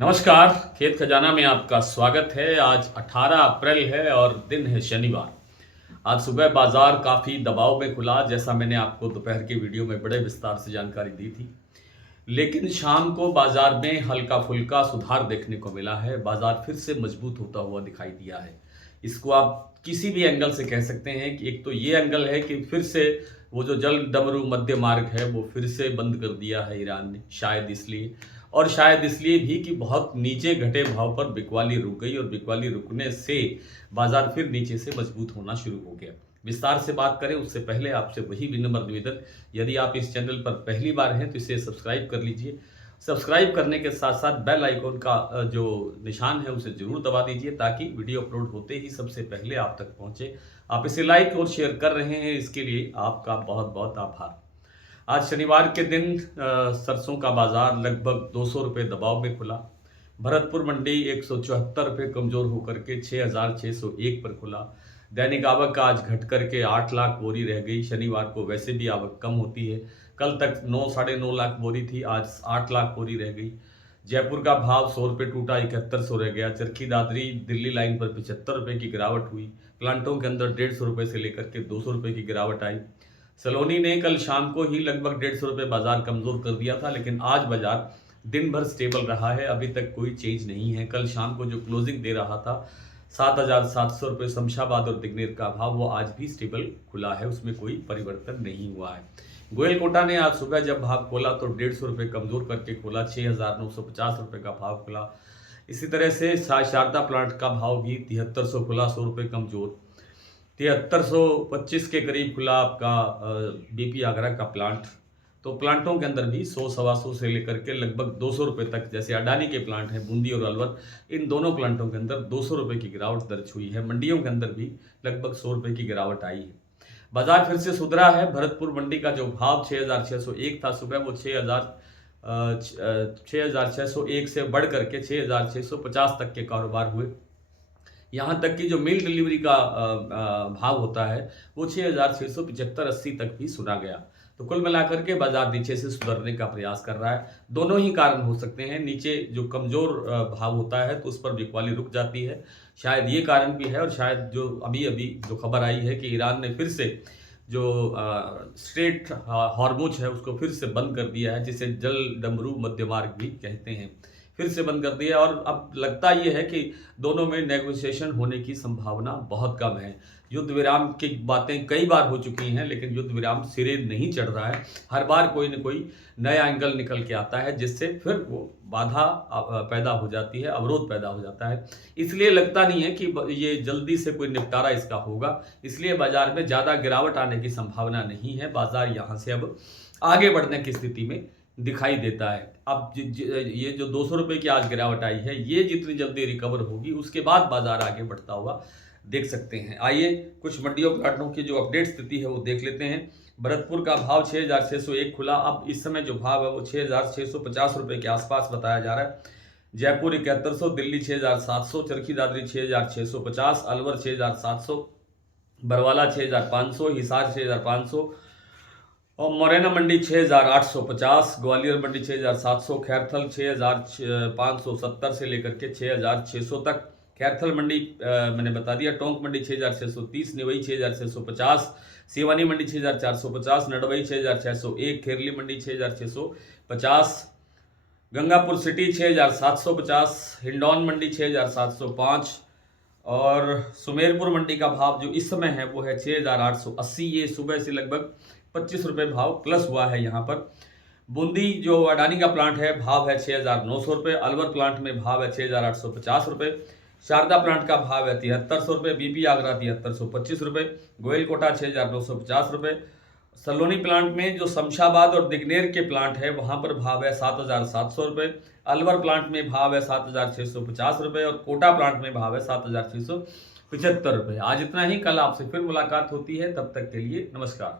नमस्कार। खेत खजाना में आपका स्वागत है। आज 18 अप्रैल है और दिन है शनिवार। आज सुबह बाजार काफ़ी दबाव में खुला, जैसा मैंने आपको दोपहर की वीडियो में बड़े विस्तार से जानकारी दी थी। लेकिन शाम को बाजार में हल्का फुल्का सुधार देखने को मिला है। बाजार फिर से मजबूत होता हुआ दिखाई दिया है। इसको आप किसी भी एंगल से कह सकते हैं कि एक तो ये एंगल है कि फिर से वो जो जल डमरू मध्य मार्ग है वो फिर से बंद कर दिया है ईरान ने, शायद इसलिए, और शायद इसलिए भी कि बहुत नीचे घटे भाव पर बिकवाली रुक गई और बिकवाली रुकने से बाजार फिर नीचे से मजबूत होना शुरू हो गया। विस्तार से बात करें उससे पहले आपसे वही विनम्र निवेदन, यदि आप इस चैनल पर पहली बार हैं तो इसे सब्सक्राइब कर लीजिए। सब्सक्राइब करने के साथ साथ बेल आइकॉन का जो निशान है उसे जरूर दबा दीजिए ताकि वीडियो अपलोड होते ही सबसे पहले आप तक पहुंचे। आप इसे लाइक और शेयर कर रहे हैं, इसके लिए आपका बहुत बहुत आभार। आज शनिवार के दिन सरसों का बाजार लगभग 200 रुपये दबाव में खुला। भरतपुर मंडी 174 रुपये कमजोर होकर के 6,601 पर खुला। दैनिक आवक आज घट करके 8 लाख बोरी रह गई। शनिवार को वैसे भी आवक कम होती है। कल तक 9 साढ़े 9 लाख बोरी थी, आज 8 लाख बोरी रह गई। जयपुर का भाव 100 रुपये टूटा, 7100 रह गया। चरखी दादरी दिल्ली लाइन पर 75 रुपये की गिरावट हुई। प्लांटों के अंदर 150 रुपये से लेकर के 200 रुपये की गिरावट आई। सलोनी ने कल शाम को ही लगभग 150 रुपये बाजार कमजोर कर दिया था, लेकिन आज बाजार दिन भर स्टेबल रहा है। अभी तक कोई चेंज नहीं है। कल शाम को जो क्लोजिंग दे रहा था 7,700 रुपये शमशाबाद और दिग्नेर का भाव, वो आज भी स्टेबल खुला है, उसमें कोई परिवर्तन नहीं हुआ है। गोयल कोटा ने आज सुबह जब भाव खोला तो 150 रुपये कमजोर करके खोला, 6,950 रुपये का भाव खुला। इसी तरह से शारदा प्लांट का भाव भी 7300 खुला, 100 रुपये कमजोर। 7325 के करीब खुला आपका बीपी आगरा का प्लांट। तो प्लांटों के अंदर भी 100 सवा 100 से लेकर के लगभग 200 रुपये तक, जैसे अडानी के प्लांट हैं बूंदी और अलवर, इन दोनों प्लांटों के अंदर 200 रुपये की गिरावट दर्ज हुई है। मंडियों के अंदर भी लगभग 100 रुपये की गिरावट आई है। बाजार फिर से सुधरा है। भरतपुर मंडी का जो भाव 6,601 था सुबह, वो 6,601 से बढ़ करके 6,650 तक के कारोबार हुए। यहाँ तक कि जो मिल डिलीवरी का भाव होता है वो 6,675-80 तक भी सुना गया। तो कुल मिलाकर के बाजार नीचे से सुधरने का प्रयास कर रहा है। दोनों ही कारण हो सकते हैं। नीचे जो कमजोर भाव होता है तो उस पर बिकवाली रुक जाती है, शायद ये कारण भी है। और शायद जो अभी अभी जो खबर आई है कि ईरान ने फिर से जो स्ट्रेट हॉर्मुज है उसको फिर से बंद कर दिया है, जिसे जल डमरू मध्य मार्ग भी कहते हैं, फिर से बंद कर दिया। और अब लगता यह है कि दोनों में नेगोशिएशन होने की संभावना बहुत कम है। युद्ध विराम की बातें कई बार हो चुकी हैं, लेकिन युद्ध विराम सिरे नहीं चढ़ रहा है। हर बार कोई न कोई नया एंगल निकल के आता है, जिससे फिर वो बाधा पैदा हो जाती है, अवरोध पैदा हो जाता है। इसलिए लगता नहीं है कि ये जल्दी से कोई निपटारा इसका होगा। इसलिए बाजार में ज़्यादा गिरावट आने की संभावना नहीं है। बाजार यहाँ से अब आगे बढ़ने की स्थिति में दिखाई देता है। अब ये जो 200 रुपये की आज गिरावट आई है, ये जितनी जल्दी रिकवर होगी उसके बाद बाजार आगे बढ़ता हुआ देख सकते हैं। आइए कुछ मंडियों प्लाटों की जो अपडेट स्थिति है वो देख लेते हैं। भरतपुर का भाव 6,601 खुला। अब इस समय जो भाव है वो 6,650 रुपये के आसपास बताया जा रहा है। जयपुर 7100, दिल्ली 6,700, चरखी दादरी 6,650, अलवर 6,700, बरवाला 6,500, हिसार 6,500 और मुरैना मंडी 6,850, ग्वालियर मंडी 6,700, खैरथल 6,570 से लेकर के 6,600 तक। खैरथल मंडी मैंने बता दिया। टोंक मंडी 6,630, निवई 6,650, सिवानी मंडी 6,450, नडवई 6,601, खेरली मंडी 6,650, गंगापुर सिटी 6,750, हिंडौन मंडी 6,705 और सुमेरपुर मंडी का भाव जो इस समय है वो है 6,880। ये सुबह से लगभग 25 रुपये भाव प्लस हुआ है यहाँ पर। बूंदी जो अडानी का प्लांट है भाव है 6,900 रुपये। अलवर प्लांट में भाव है 6,850 रुपये। शारदा प्लांट का भाव है 7,300 रुपये। बीपी आगरा 7,325 रुपये। गोयल कोटा 6,950 रुपये। सलोनी प्लांट में जो शमशाबाद और दिग्नेर के प्लांट है वहाँ पर भाव है 7,700 रुपये। अलवर प्लांट में भाव है 7,650 रुपये और कोटा प्लांट में भाव है 7,675 रुपये। आज इतना ही। कल आपसे फिर मुलाकात होती है, तब तक के लिए नमस्कार।